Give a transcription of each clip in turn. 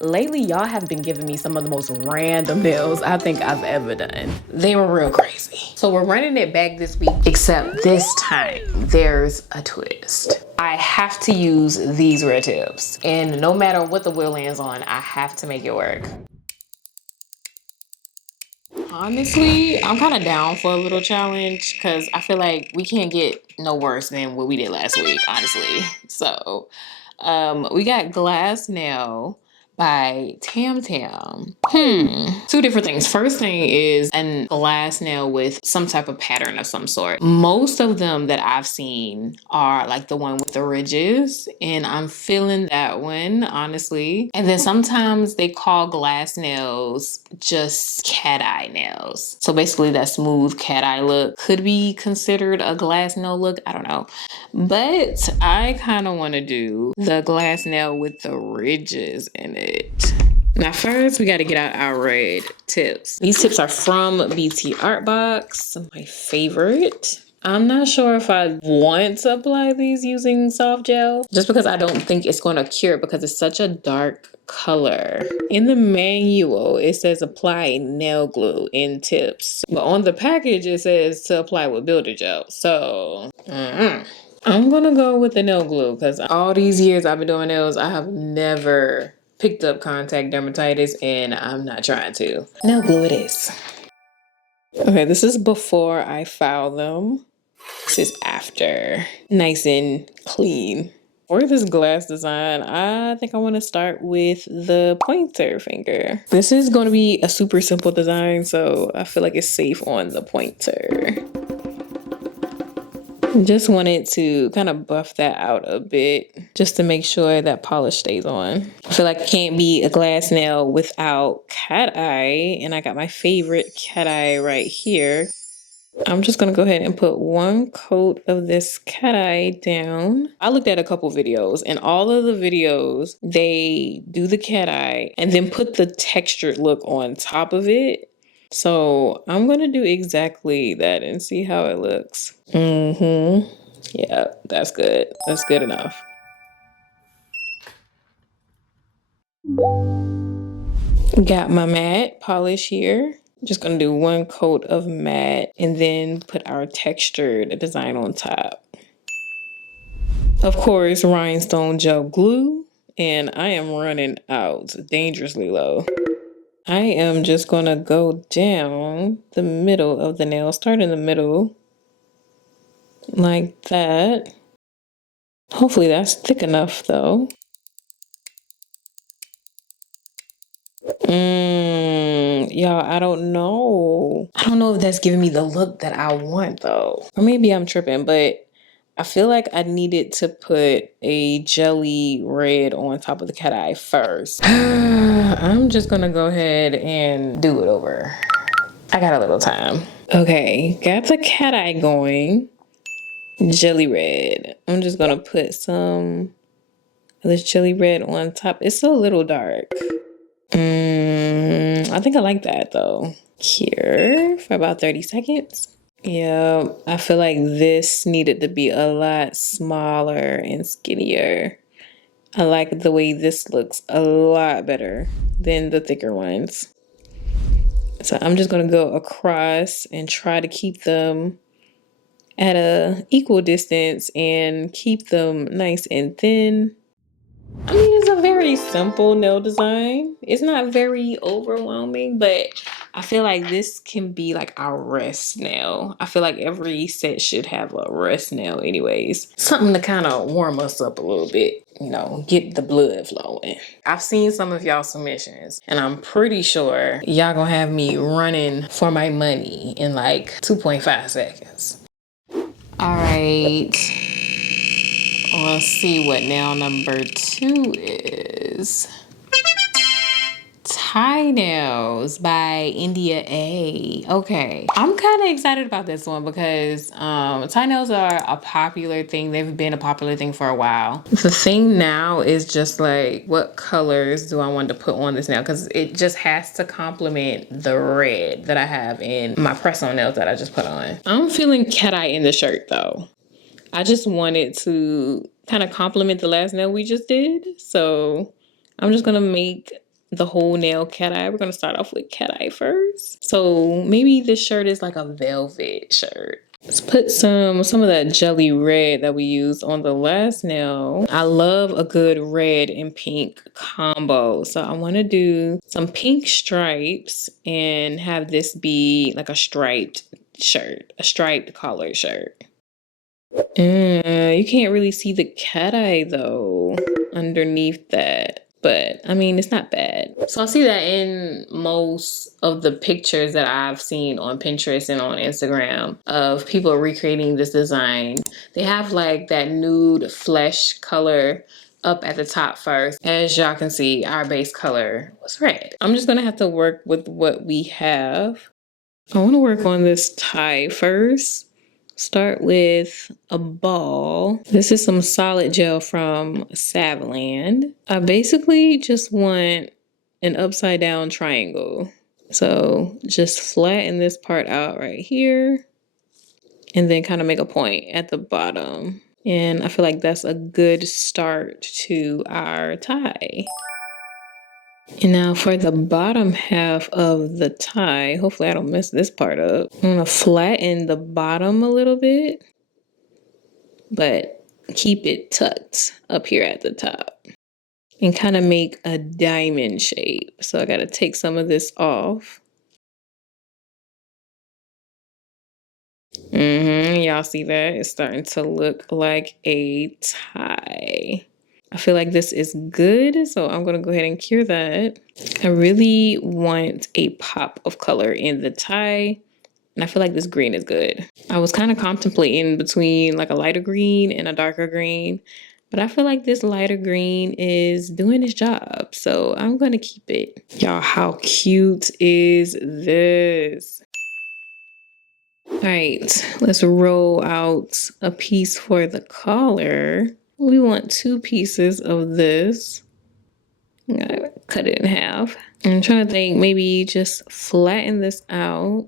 Lately, y'all have been giving me some of the most random nails I think I've ever done. They were real crazy. So we're running it back this week, except this time there's a twist. I have to use these red tips, and no matter what the wheel lands on, I have to make it work. Honestly, I'm kind of down for a little challenge because I feel like we can't get no worse than what we did last week, honestly. So, we got Glass Nail by Tam Tam. Two different things. First thing is a glass nail with some type of pattern of some sort. Most of them that I've seen are like the one with the ridges, and I'm feeling that one, honestly. And then sometimes they call glass nails just cat eye nails. So basically that smooth cat eye look could be considered a glass nail look. I don't know. But I kind of want to do the glass nail with the ridges in it. Now first, we got to get out our red tips. These tips are from BTArtbox, my favorite. I'm not sure if I want to apply these using soft gel, just because I don't think it's going to cure because it's such a dark color. In the manual, it says apply nail glue in tips, but on the package, it says to apply with builder gel. So, I'm gonna go with the nail glue because all these years I've been doing nails, I have never picked up contact dermatitis, and I'm not trying to. Nail glue it is. Okay, this is before I file them. This is after. Nice and clean. For this glass design, I think I want to start with the pointer finger. This is going to be a super simple design, so I feel like it's safe on the pointer. Just wanted to kind of buff that out a bit just to make sure that polish stays on. I feel like it can't be a glass nail without cat eye, and I got my favorite cat eye right here. I'm just gonna go ahead and put one coat of this cat eye down. I looked at a couple videos, and all of the videos, they do the cat eye and then put the textured look on top of it. So I'm gonna do exactly that and see how it looks. Yeah, that's good. That's good enough. Got my matte polish here. Just gonna do one coat of matte and then put our textured design on top. Of course, rhinestone gel glue, and I am running out dangerously low. I am just gonna go down the middle of the nail, start in the middle, like that. Hopefully that's thick enough though. Y'all, I don't know. I don't know if that's giving me the look that I want though. Or maybe I'm tripping, but I feel like I needed to put a jelly red on top of the cat eye first. I'm just gonna go ahead and do it over. I got a little time. Okay, got the cat eye going. Jelly red. I'm just gonna put some of this jelly red on top. It's a little dark. I think I like that though. Here for about 30 seconds. Yeah, I feel like this needed to be a lot smaller and skinnier. I like the way this looks a lot better than the thicker ones. So I'm just gonna go across and try to keep them at a equal distance and keep them nice and thin. I mean, it's a very simple nail design. It's not very overwhelming, but I feel like this can be like our rest nail. I feel like every set should have a rest nail anyways. Something to kind of warm us up a little bit, you know, get the blood flowing. I've seen some of y'all submissions, and I'm pretty sure y'all gonna have me running for my money in like 2.5 seconds. All right. Let's see what nail number 2 is. Tie Nails by India A. Okay, I'm kind of excited about this one because tie nails are a popular thing. They've been a popular thing for a while. The thing now is just like, what colors do I want to put on this nail? Because it just has to complement the red that I have in my press-on nails that I just put on. I'm feeling cat eye in the shirt though. I just wanted to kind of complement the last nail we just did. So I'm just gonna make the whole nail cat eye. We're gonna start off with cat eye first. So maybe this shirt is like a velvet shirt. Let's put some of that jelly red that we used on the last nail. I love a good red and pink combo. So I want to do some pink stripes and have this be like a striped shirt, a striped collared shirt. You can't really see the cat eye though underneath that. But I mean, it's not bad. So I see that in most of the pictures that I've seen on Pinterest and on Instagram of people recreating this design. They have like that nude flesh color up at the top first. As y'all can see, our base color was red. I'm just gonna have to work with what we have. I wanna work on this tie first. Start with a ball. This is some solid gel from Savland. I basically just want an upside down triangle. So just flatten this part out right here and then kind of make a point at the bottom. And I feel like that's a good start to our tie. And now for the bottom half of the tie, hopefully I don't mess this part up. I'm gonna flatten the bottom a little bit, but keep it tucked up here at the top and kind of make a diamond shape. So I gotta take some of this off. Y'all see that? It's starting to look like a tie. I feel like this is good, so I'm gonna go ahead and cure that. I really want a pop of color in the tie, and I feel like this green is good. I was kind of contemplating between like a lighter green and a darker green, but I feel like this lighter green is doing its job, so I'm gonna keep it. Y'all, how cute is this? All right, let's roll out a piece for the collar. We want 2 pieces of this. I'm gonna cut it in half. I'm trying to think, maybe just flatten this out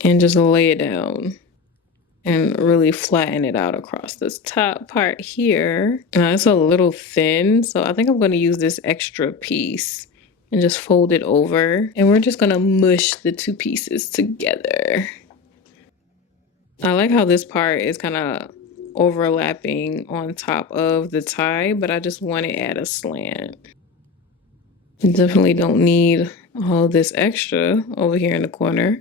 and just lay it down and really flatten it out across this top part here. Now it's a little thin, so I think I'm gonna use this extra piece and just fold it over. And we're just gonna mush the 2 pieces together. I like how this part is kind of overlapping on top of the tie, but I just want it at a slant. Definitely don't need all this extra over here in the corner.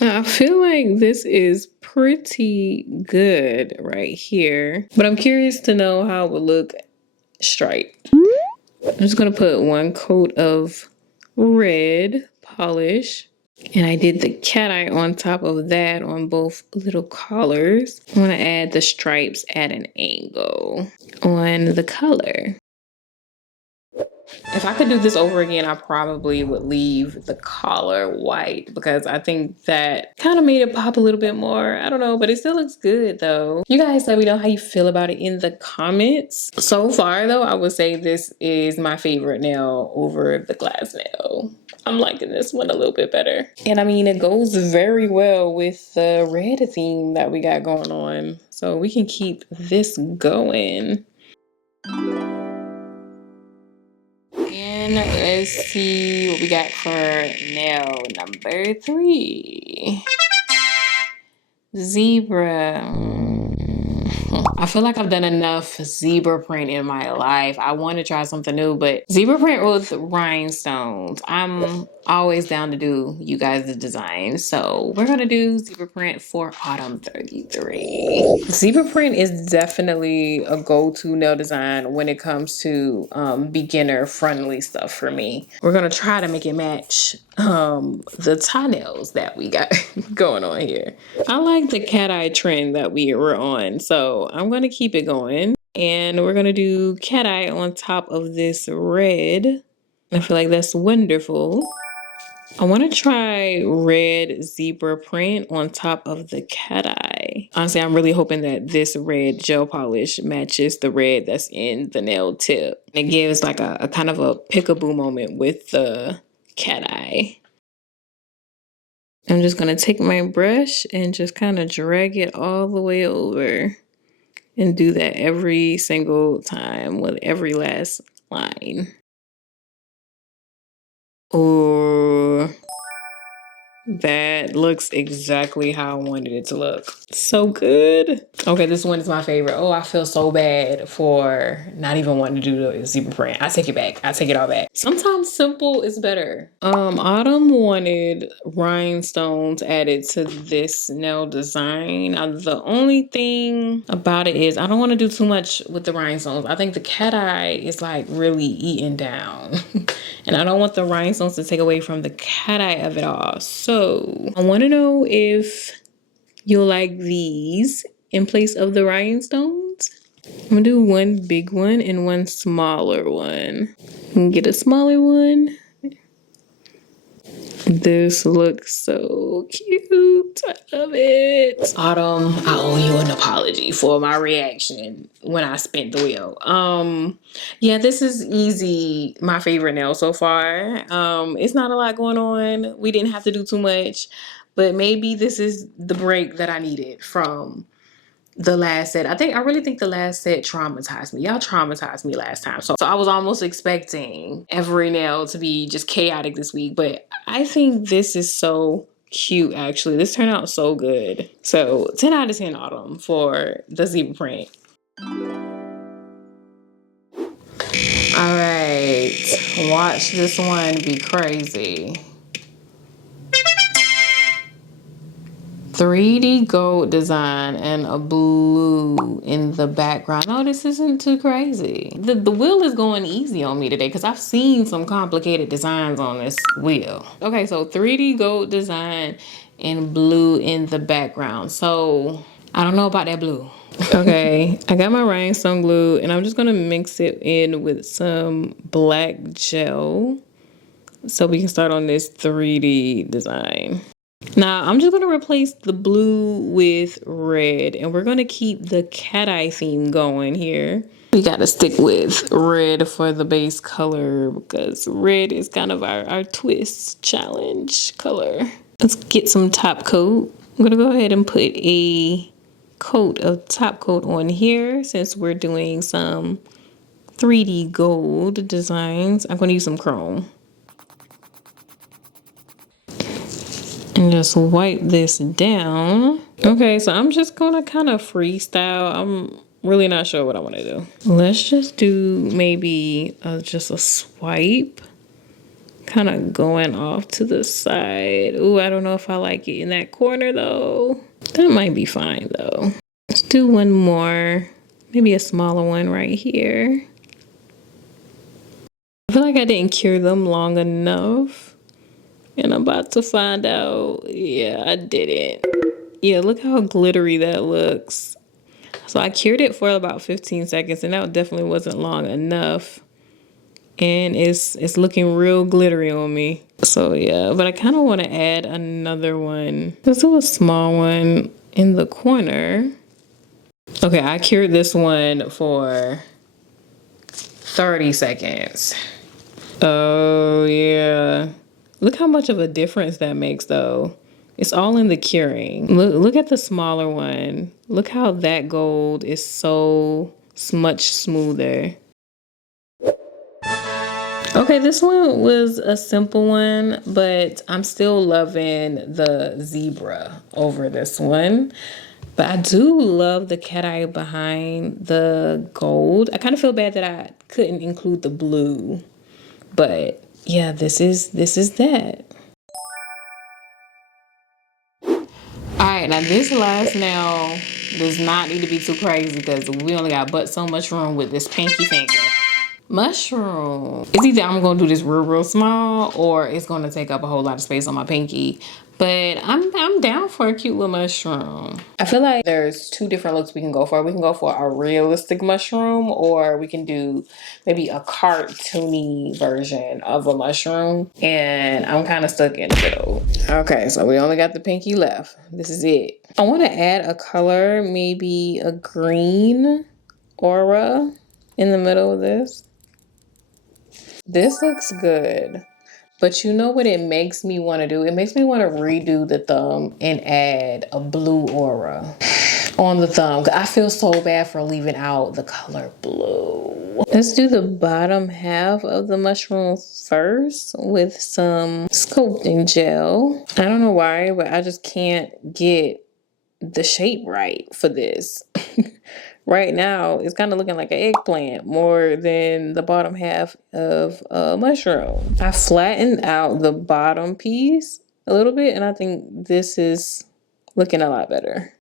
Now, I feel like this is pretty good right here, but I'm curious to know how it would look striped. I'm just gonna put 1 coat of red polish. And I did the cat eye on top of that on both little collars. I'm gonna add the stripes at an angle on the collar. If I could do this over again, I probably would leave the collar white because I think that kind of made it pop a little bit more. I don't know, but it still looks good though. You guys let me know how you feel about it in the comments. So far though, I would say this is my favorite nail over the glass nail. I'm liking this one a little bit better. And I mean, it goes very well with the red theme that we got going on. So we can keep this going. And let's see what we got for nail number 3. Zebra. I feel like I've done enough zebra print in my life. I want to try something new, but zebra print with rhinestones. I'm always down to do you guys' design. So we're going to do zebra print for autumn 33. Zebra print is definitely a go-to nail design when it comes to beginner friendly stuff for me. We're going to try to make it match the tie nails that we got going on here. I like the cat eye trend that we were on, so I'm going to keep it going. And we're going to do cat eye on top of this red. I feel like that's wonderful. I want to try red zebra print on top of the cat eye. Honestly, I'm really hoping that this red gel polish matches the red that's in the nail tip. It gives like a kind of a peekaboo moment with the cat eye. I'm just going to take my brush and just kind of drag it all the way over and do that every single time with every last line. Or that looks exactly how I wanted it to look. So good. Okay, this one is my favorite. Oh, I feel so bad for not even wanting to do the zebra print. I take it back. I take it all back. Sometimes simple is better. Autumn wanted rhinestones added to this nail design. The only thing about it is I don't want to do too much with the rhinestones. I think the cat eye is like really eaten down. And I don't want the rhinestones to take away from the cat eye of it all. So I want to know if you'll like these in place of the rhinestones. I'm gonna do one big one and one smaller one. And get a smaller one. This looks so cute. I love it. Autumn, I owe you an apology for my reaction when I spent the wheel. Yeah, this is easy. My favorite nail so far. It's not a lot going on. We didn't have to do too much, but maybe this is the break that I needed from the last set. I really think the last set traumatized me. Y'all traumatized me last time. So I was almost expecting every nail to be just chaotic this week. But I think this is so cute, actually. This turned out so good. So 10 out of 10 Autumn for the zebra print. All right. Watch this one be crazy. 3D gold design and a blue in the background. No, this isn't too crazy. The wheel is going easy on me today because I've seen some complicated designs on this wheel. Okay, so 3D gold design and blue in the background. So I don't know about that blue. Okay, I got my rhinestone glue and I'm just gonna mix it in with some black gel so we can start on this 3D design. Now, I'm just going to replace the blue with red, and we're going to keep the cat eye theme going here. We got to stick with red for the base color because red is kind of our twist challenge color. Let's get some top coat. I'm going to go ahead and put a top coat on here since we're doing some 3D gold designs. I'm going to use some chrome. And just wipe this down. Okay, so I'm just gonna kind of freestyle. I'm really not sure what I want to do. Let's just do maybe just a swipe. Kind of going off to the side. Ooh, I don't know if I like it in that corner though. That might be fine though. Let's do one more. Maybe a smaller one right here. I feel like I didn't cure them long enough. And I'm about to find out, yeah, I didn't. Yeah, look how glittery that looks. So I cured it for about 15 seconds and that definitely wasn't long enough. And it's looking real glittery on me. So yeah, but I kind of want to add another one. Let's do a small one in the corner. Okay, I cured this one for 30 seconds. Oh yeah. Look how much of a difference that makes though. It's all in the curing. Look at the smaller one. Look how that gold is so much smoother. Okay, this one was a simple one, but I'm still loving the zebra over this one. But I do love the cat eye behind the gold. I kind of feel bad that I couldn't include the blue, but yeah, this is that. All right, now this last nail does not need to be too crazy because we only got but so much room with this pinky finger. Mushroom. It's either I'm gonna do this real small or it's gonna take up a whole lot of space on my pinky. But I'm down for a cute little mushroom. I feel like there's two different looks we can go for. We can go for a realistic mushroom or we can do maybe a cartoony version of a mushroom. And I'm kind of stuck in the middle. Okay, so we only got the pinky left. This is it. I want to add a color, maybe a green aura in the middle of this. This looks good. But you know what it makes me want to do? It makes me want to redo the thumb and add a blue aura. on the thumb. I feel so bad for leaving out the color blue. Let's do the bottom half of the mushroom first with some sculpting gel. I don't know why, but I just can't get the shape right for this. Right now, it's kind of looking like an eggplant more than the bottom half of a mushroom. I flattened out the bottom piece a little bit, and I think this is looking a lot better.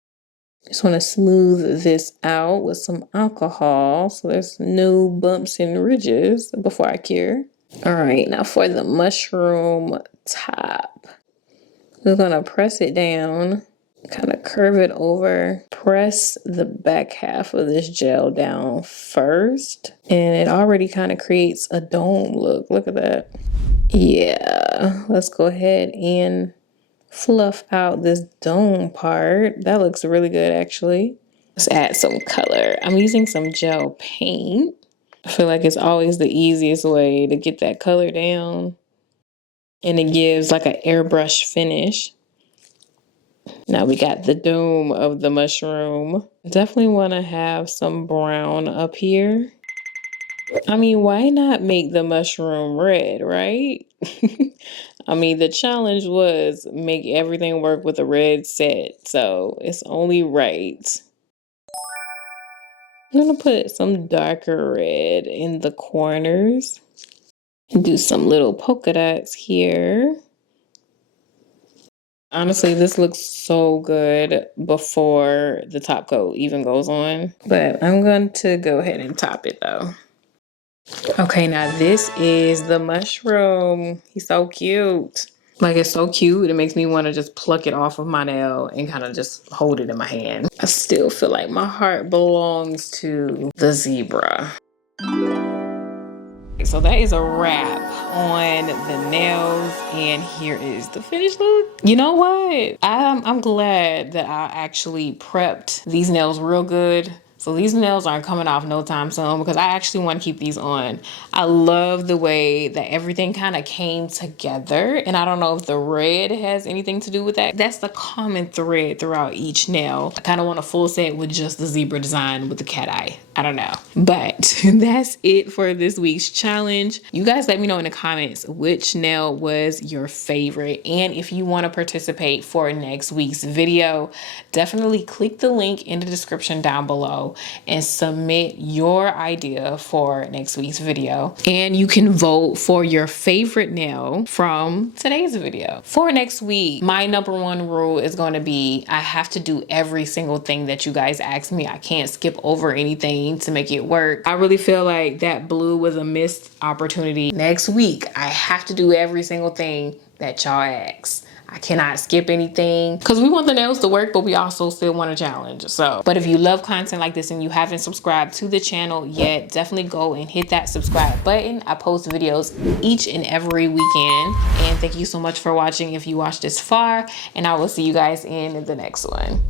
Just want to smooth this out with some alcohol so there's no bumps and ridges before I cure. All right, now for the mushroom top. We're gonna press it down, kind of curve it over, press the back half of this gel down first, and it already kind of creates a dome look. Look at that. Yeah, let's go ahead and fluff out this dome part. That looks really good, actually. Let's add some color. I'm using some gel paint. I feel like it's always the easiest way to get that color down, and it gives like an airbrush finish. Now we got the dome of the mushroom. Definitely want to have some brown up here. I mean, why not make the mushroom red, right? I mean, the challenge was make everything work with a red set, so it's only right. I'm gonna put some darker red in the corners and do some little polka dots here. Honestly, this looks so good before the top coat even goes on, but I'm going to go ahead and top it though. Okay, now this is the mushroom. He's so cute. Like, it's so cute. It makes me want to just pluck it off of my nail and kind of just hold it in my hand. I still feel like my heart belongs to the zebra. So that is a wrap on the nails, and here is the finished look. You know what? I'm glad that I actually prepped these nails real good. So these nails aren't coming off no time soon because I actually want to keep these on. I love the way that everything kind of came together, and I don't know if the red has anything to do with that. That's the common thread throughout each nail. I kind of want a full set with just the zebra design with the cat eye. I don't know. But that's it for this week's challenge. You guys let me know in the comments which nail was your favorite. And if you want to participate for next week's video, definitely click the link in the description down below and submit your idea for next week's video. And you can vote for your favorite nail from today's video. For next week, my #1 rule is going to be I have to do every single thing that you guys ask me. I can't skip over anything to make it work. I really feel like that blue was a missed opportunity. Next week, I have to do every single thing that y'all ask. I cannot skip anything because we want the nails to work, but we also still want a challenge. So, but if you love content like this and you haven't subscribed to the channel yet, definitely go and hit that subscribe button. I post videos each and every weekend. And thank you so much for watching if you watched this far, and I will see you guys in the next one.